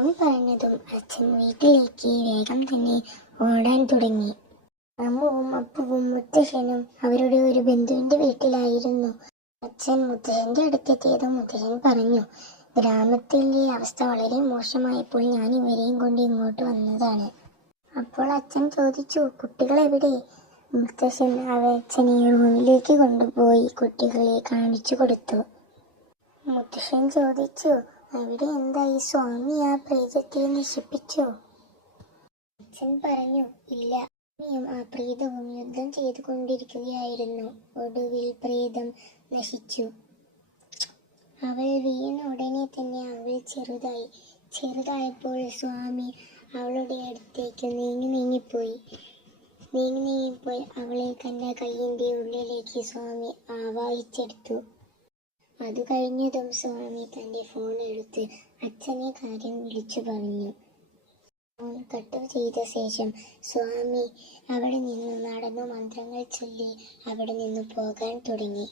സ്വാമി പറഞ്ഞതും അച്ഛൻ വീട്ടിലേക്ക് വേഗം തന്നെ ഓടാൻ തുടങ്ങി. അമ്മുവും അപ്പുവും മുത്തശ്ശനും അവരുടെ ഒരു ബന്ധുവിന്റെ വീട്ടിലായിരുന്നു. അച്ഛൻ മുത്തശ്ശന്റെ അടുത്തെത്തിയതും മുത്തശ്ശൻ പറഞ്ഞു, ഗ്രാമത്തിലെ അവസ്ഥ വളരെ മോശമായപ്പോൾ ഞാൻ ഇവരെയും കൊണ്ട് ഇങ്ങോട്ട് വന്നതാണ്. അപ്പോൾ അച്ഛൻ ചോദിച്ചു, കുട്ടികൾ എവിടെ? മുത്തശ്ശൻ അച്ഛനെ റൂമിലേക്ക് കൊണ്ടുപോയി കുട്ടികളെ കാണിച്ചു കൊടുത്തു. മുത്തശ്ശൻ ചോദിച്ചു, അവിടെ എന്തായി? സ്വാമി ആ പ്രേതത്തെ നശിപ്പിച്ചോ? അച്ഛൻ പറഞ്ഞു, ഇല്ല, ആ പ്രേതവും യുദ്ധം ചെയ്തുകൊണ്ടിരിക്കുകയായിരുന്നു. ഒടുവിൽ പ്രേതം നശിച്ചു. അവൾ വീണ ഉടനെ തന്നെ അവൾ ചെറുതായപ്പോൾ സ്വാമി അവളുടെ അടുത്തേക്ക് നീങ്ങിപ്പോയി അവളെ തന്നെ കയ്യിന്റെ ഉള്ളിലേക്ക് സ്വാമി ആവാഹിച്ചെടുത്തു. അത് കഴിഞ്ഞതും സ്വാമി തന്റെ ഫോൺ എടുത്ത് അച്ഛനെ കാര്യം വിളിച്ചു പറഞ്ഞു. ഫോൺ കട്ട് ചെയ്ത ശേഷം സ്വാമി അവിടെ നിന്നു നടന്നു മന്ത്രങ്ങൾ ചൊല്ലി അവിടെ നിന്നു പോകാൻ തുടങ്ങി.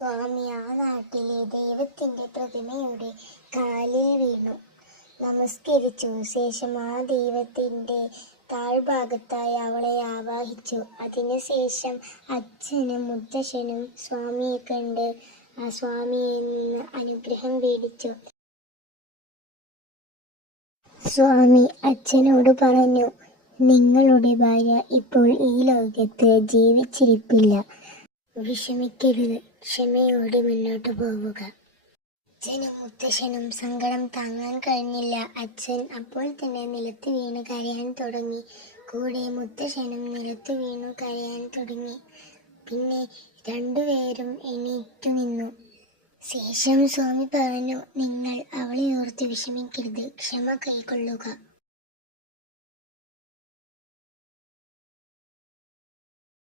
സ്വാമി ആ നാട്ടിലെ ദൈവത്തിന്റെ പ്രതിമയുടെ കാലിൽ വീണു നമസ്കരിച്ചു. ശേഷം ആ ദൈവത്തിന്റെ താഴ്ഭാഗത്തായി അവളെ ആവാഹിച്ചു. അതിനുശേഷം അച്ഛനും മുത്തശ്ശനും സ്വാമിയെ കണ്ട് ആ സ്വാമിയിൽ നിന്ന് അനുഗ്രഹം മേടിച്ചു. സ്വാമി അച്ഛനോട് പറഞ്ഞു, നിങ്ങളുടെ ഭാര്യ ഇപ്പോൾ ഈ ലോകത്ത് ജീവിച്ചിരിപ്പില്ല. വിഷമിക്കരുത്, ക്ഷമയോടെ മുന്നോട്ട് പോവുക. അച്ഛനും മുത്തശ്ശനും സങ്കടം താങ്ങാൻ കഴിഞ്ഞില്ല. അച്ഛൻ അപ്പോൾ തന്നെ നിലത്ത് വീണ് കരയാൻ തുടങ്ങി. കൂടെ മുത്തശ്ശനും നിലത്ത് വീണു കരയാൻ തുടങ്ങി. പിന്നെ രണ്ടുപേരും എണീറ്റു നിന്നു. ശേഷം സ്വാമി പറഞ്ഞു, നിങ്ങൾ അവളെ ഓർത്ത് വിഷമിക്കരുത്, ക്ഷമ കൈക്കൊള്ളുക.